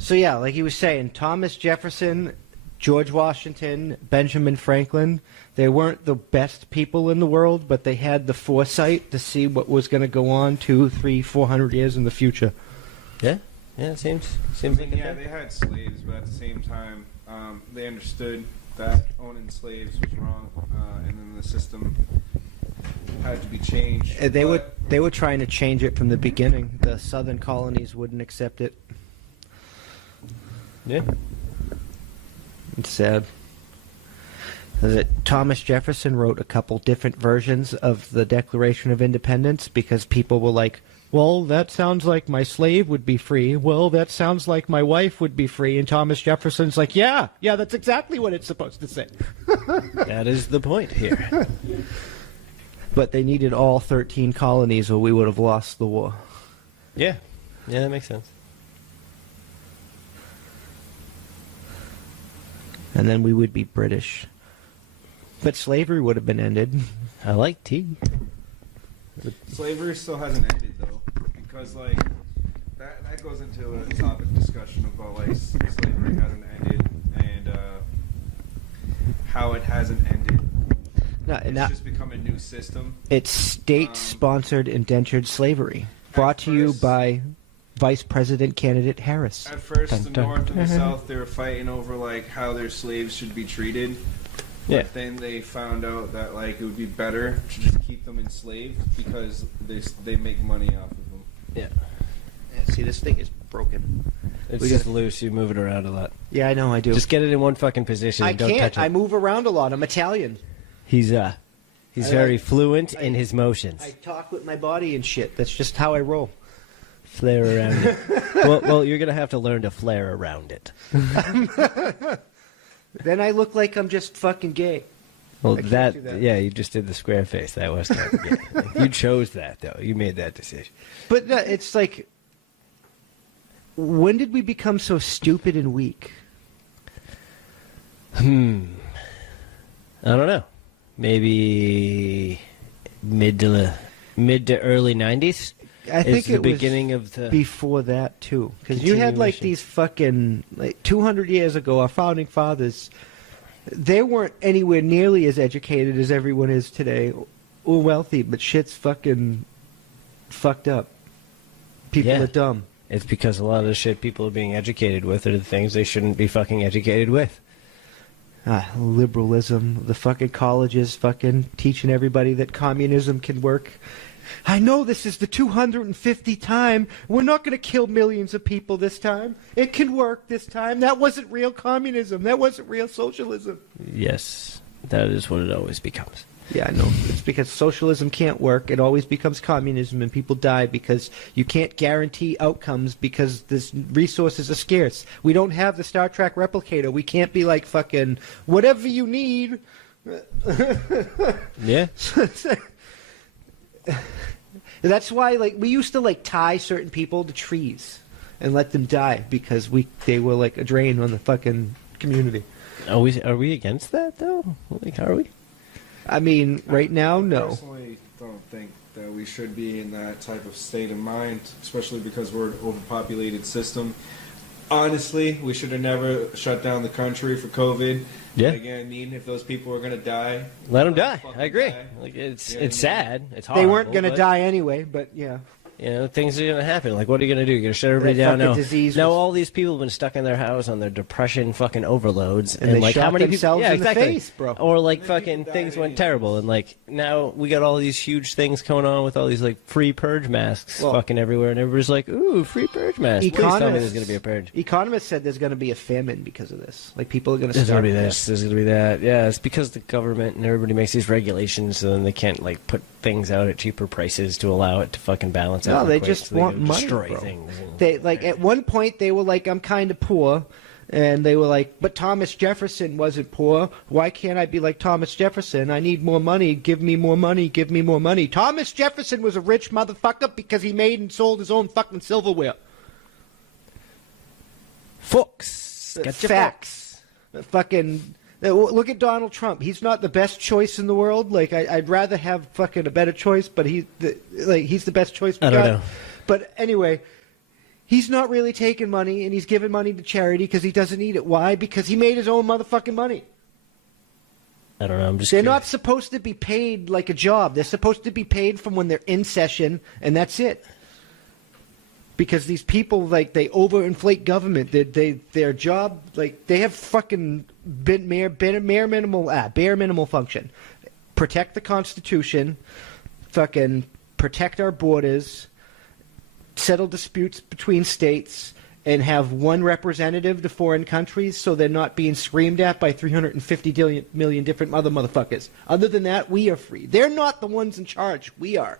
So yeah, like he was saying, Thomas Jefferson, George Washington, Benjamin Franklin, they weren't the best people in the world, but they had the foresight to see what was going to go on 200, 300, 400 years in the future. Yeah, seems like yeah, they had slaves, but at the same time, they understood that owning slaves was wrong, and then the system had to be changed. They were trying to change it from the beginning. The southern colonies wouldn't accept it. Yeah. It's sad. Thomas Jefferson wrote a couple different versions of the Declaration of Independence because people were like, well, that sounds like my slave would be free. Well, that sounds like my wife would be free. And Thomas Jefferson's like, yeah, that's exactly what it's supposed to say. That is the point here. But they needed all 13 colonies or we would have lost the war. Yeah, that makes sense. And then we would be British. But slavery would have been ended. I like tea. Slavery still hasn't ended, though, because, like, that goes into a topic discussion about, like, slavery hasn't ended and how it hasn't ended. It's just become a new system. It's state-sponsored indentured slavery, brought to you by Vice President candidate Harris. At first, the North and the South, they were fighting over, like, how their slaves should be treated. Yeah. But then they found out that, like, it would be better to just keep them enslaved because they make money off of them. Yeah. See, this thing is broken. It's just loose. You move it around a lot. Yeah, I know, I do. Just get it in one fucking position and don't touch it. I move around a lot. I'm Italian. He's very fluent in his motions. I talk with my body and shit. That's just how I roll. Flare around it. Well, you're going to have to learn to flare around it. Then I look like I'm just fucking gay. Well, yeah, you just did the square face. That was kind of gay. You chose that, though. You made that decision. But it's like, when did we become so stupid and weak? I don't know. Maybe mid to early 90s. I think the beginning of the before that too, because you had like these fucking 200 years ago, our founding fathers, they weren't anywhere nearly as educated as everyone is today, or wealthy, but shit's fucking fucked up. People are dumb. It's because a lot of the shit people are being educated with are the things they shouldn't be fucking educated with. Liberalism, the fucking colleges fucking teaching everybody that communism can work. I know this is the 250th time. We're not going to kill millions of people this time. It can work this time. That wasn't real communism. That wasn't real socialism. Yes, that is what it always becomes. Yeah, I know. It's because socialism can't work. It always becomes communism and people die because you can't guarantee outcomes because this resources are scarce. We don't have the Star Trek replicator. We can't be like fucking whatever you need. Yeah. That's why, like, we used to like tie certain people to trees and let them die because they were like a drain on the fucking community. Are we against that though? Like, are we? I mean, right now, no. I personally don't think that we should be in that type of state of mind, especially because we're an overpopulated system. Honestly, we should have never shut down the country for COVID. Yeah. Again, I mean, if those people are going to die, let them die. I agree. Die. Like, it's sad. It's hard. They weren't going to die anyway, but yeah. You know, things are going to happen. Like, what are you going to do? You're going to shut everybody down now? Now all these people have been stuck in their house on their depression fucking overloads. And they like, shot how many themselves people? Yeah, in the face, bro. Or, like, fucking things went terrible. And, like, now we got all these huge things going on with all these, like, free purge masks fucking everywhere. And everybody's like, ooh, free purge masks. Please tell me there's going to be a purge. Economists said there's going to be a famine because of this. Like, people are going to There's starve. going to be this. There's going to be that. Yeah, it's because the government and everybody makes these regulations so then they can't, like, put things out at cheaper prices to allow it to fucking balance out. No, they just want money, destroy bro. Things. They like at one point they were like, I'm kind of poor, and they were like, but Thomas Jefferson wasn't poor. Why can't I be like Thomas Jefferson? I need more money. Give me more money. Give me more money. Thomas Jefferson was a rich motherfucker because he made and sold his own fucking silverware. Facts. Facts. Fucking. Look at Donald Trump. He's not the best choice in the world. Like I'd rather have fucking a better choice, but he's the best choice we got. I don't know. But anyway, He's not really taking money, and he's giving money to charity because he doesn't need it. Why? Because he made his own motherfucking money. I don't know. I'm just. They're curious. not supposed to be paid like a job. They're supposed to be paid from when they're in session, and that's it. Because these people, like, they overinflate government. Their job, like, they have fucking bare minimal function. Protect the Constitution, fucking protect our borders, settle disputes between states, and have one representative to foreign countries so they're not being screamed at by 350 million different other motherfuckers. Other than that, we are free. They're not the ones in charge. We are.